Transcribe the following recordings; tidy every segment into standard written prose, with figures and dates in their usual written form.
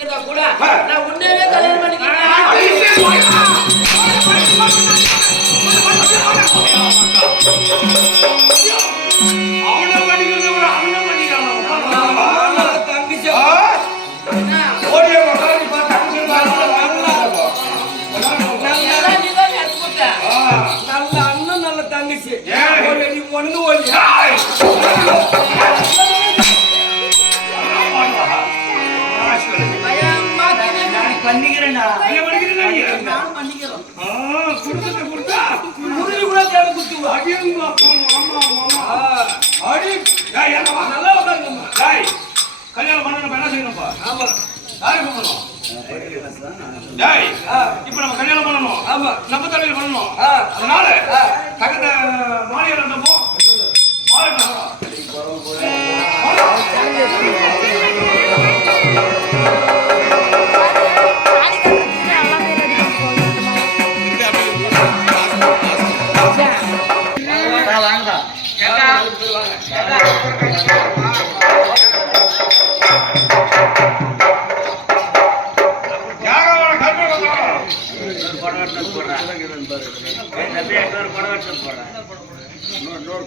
கூட நான் உன்னையவே கல்யாணம் பண்ணிக்கிறேன். நல்ல அண்ணன் நல்ல தங்கச்சி ஒண்ணு பண்ணிக்கிறேன் நானும் பண்ணிக்கிறோம். கல்யாணம் பண்ணணும் என்ன செய்யணும்ப்பா? ஆமா யாரு பண்ணணும்? இப்ப நம்ம கல்யாணம் பண்ணணும். ஆமா நம்ம தலையில பண்ணணும். அதனால தகுந்த மாலையில நம்ம மாலை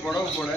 புடவை போட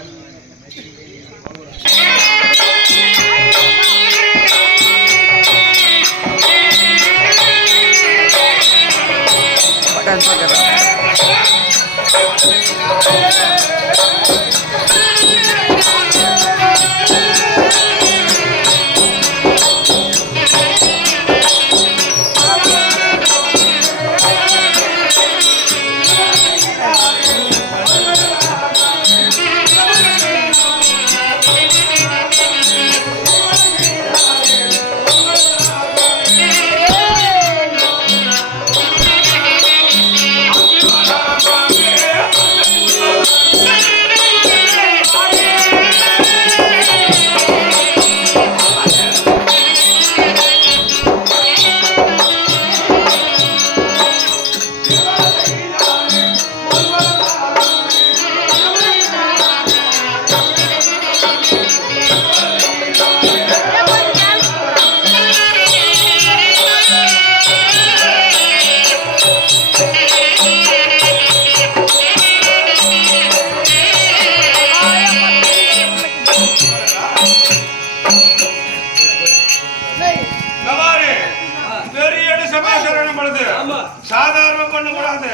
சாதாரண பண்ணக்கூடாது.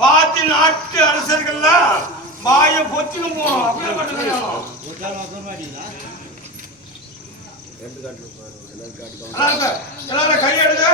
பாத்தி நாட்டு அரசர்கள்லாம் வாய பொத்திக்கும் போகணும். அப்படியே பண்ணணும். எல்லாரும் கையெடுங்க.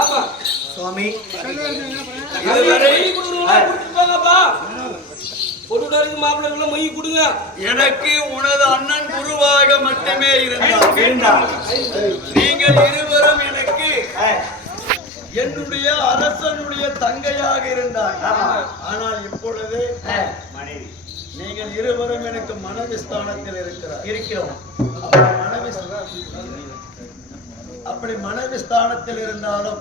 ஆமா சுவாமி இதுவரை கொடுத்துருப்பாங்கப்பா பொருளாருக்கு மாப்பிள்ளைக்குள்ள மொய் கொடுங்க. எனக்கு உனது அண்ணன் குருவாக மட்டுமே இருந்தார். நீங்கள் இருவரும் எனக்கு என்னுடைய அரசனுடைய தங்கையாக இருந்தார். ஆனால் இப்பொழுது நீங்கள் இருவரும் எனக்கு மனவிஸ்தானத்தில் இருக்கிறோம். அப்படி மனவிஸ்தானத்தில் இருந்தாலும்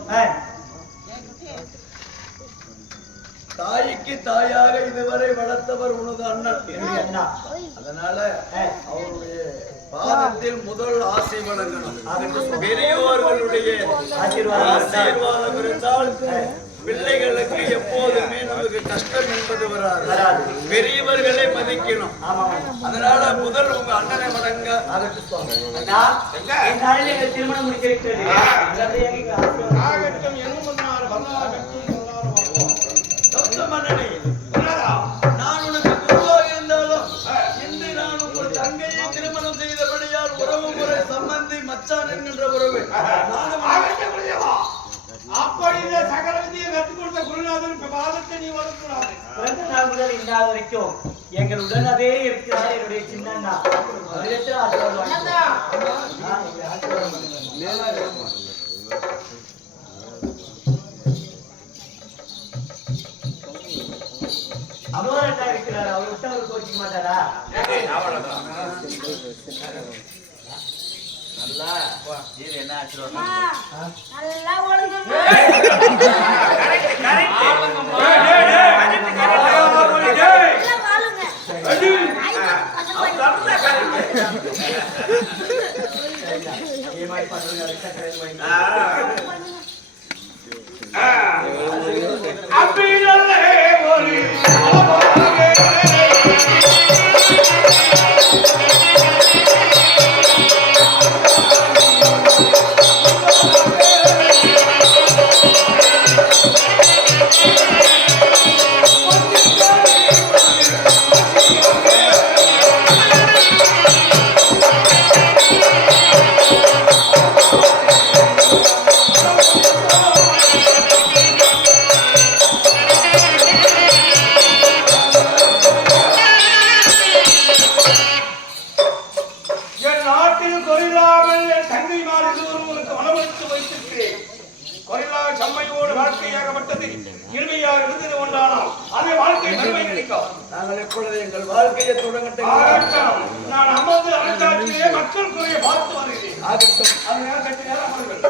தாய்க்கு தாயாக இதுவரை வளர்த்தவர் உனது அண்ணன். அதனால அவருடைய பாதத்தில் முதல் ஆசை வழங்கணும். பெரியோர்களுடைய ஆசீர்வாதம் இருந்தால் பிள்ளைகளுக்கு எப்போதுமே நமக்கு கஷ்டம் என்பது வராது. பெரியவர்களை மதிக்கணும். அதனால முதல் உங்க அண்ணனை வணங்க. திருமணம் முடிக்கிறது நான் உனக்கு குருவாக இருந்தாலும் இன்று நான் உங்கள் தங்கையை திருமணம் செய்தபடியால் உறவு முறை சம்பந்தி மச்சான் என்கின்ற உறவு அப்படி இந்த சகல விதியை கற்றுக் கொடுத்த குருநாதன் பாதத்தை நீ வரக்கூடாது. பிறந்த நாள் முதல் இந்த நாள் வரைக்கும் எங்களுடன் அதே இருக்கிறார் என்னுடைய சின்னண்ணா. அமோரட்டா இருக்கிறார். அவர் விட்டு அவர் கோச்சிக்க மாட்டாரா? நல்லா என்ன நாங்கள் எப்பொழுது எங்கள் வாழ்க்கையை தொடங்கட்டும். நான் அமர்ந்து அரசாட்சியிலே மக்கள் குறையை பார்த்து வருகிறேன். ஆகட்டும். அது நேரம் கட்டி நேரம் அமருங்கள்.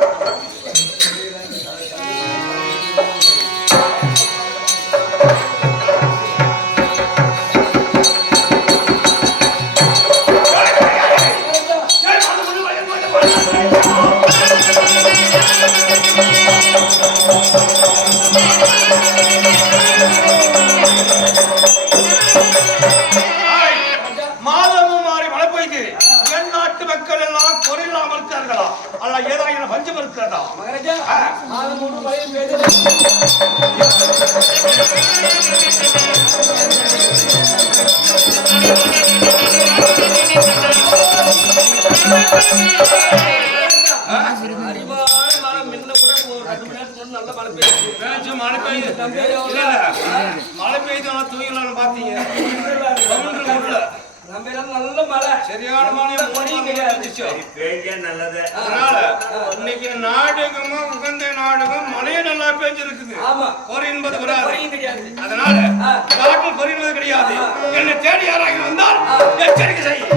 ஏதாயிரம் பஞ்சம் இருக்கிறதா மகாராஜா? மாதம் 3 மழை பெய்து அறிவான மழை முன்ன கூட 2 மணி நேரத்துக்கு நல்ல மழை பெய்யுது. மழை பெய்யுது. மழை பெய்யுது தூங்கலாம்னு பாத்தீங்க. நம்ம நல்ல மழை சரியான மழை நல்லது. அதனால இன்னைக்கு நாடகமா உகந்த நாடகம் மழையே நல்லா பெஞ்சிருக்குது. ஆமா. குறை என்பது வராது. கிடையாது. அதனால காட்டில் குறை என்பது கிடையாது. என்னை தேடி யாராக வந்தால் எச்சரிக்கை செய்யும்.